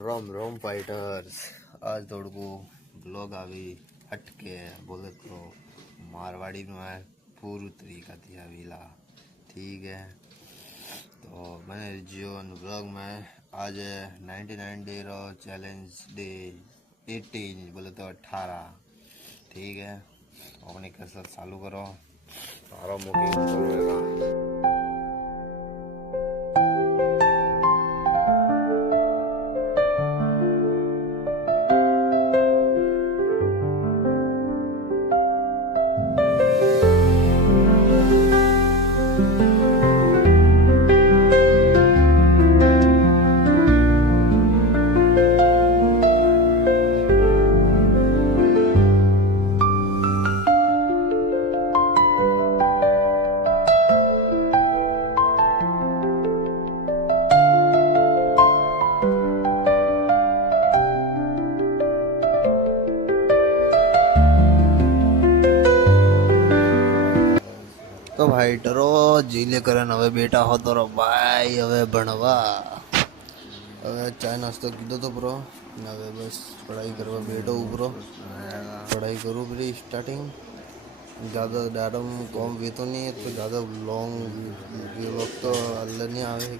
रोम रोम fighters. आज थोड़ा को ब्लॉग आवी हटके बोले तो मारवाड़ी में है पूरी तरीका थी अवीला। ठीक है, तो मैंने जीवन ब्लॉग में आज 99 डे रो चैलेंज डे 18 बोले तो 18। ठीक है, अपनी कसरत चालू करो, सारा मुखी करेगा। तो भाई डरो जीले करन हवे बेटा हो तो भाई हवे भणवा हवे चाय नास्तो कीधो तो प्रो हवे बस पढ़ाई करवा बेटो उपरो पढ़ाई करूँ फिर स्टार्टिंग ज़्यादा डाटम कम वे तो नहीं है तो ज़्यादा लॉन्ग वक्त अल्लाह नहीं आवे है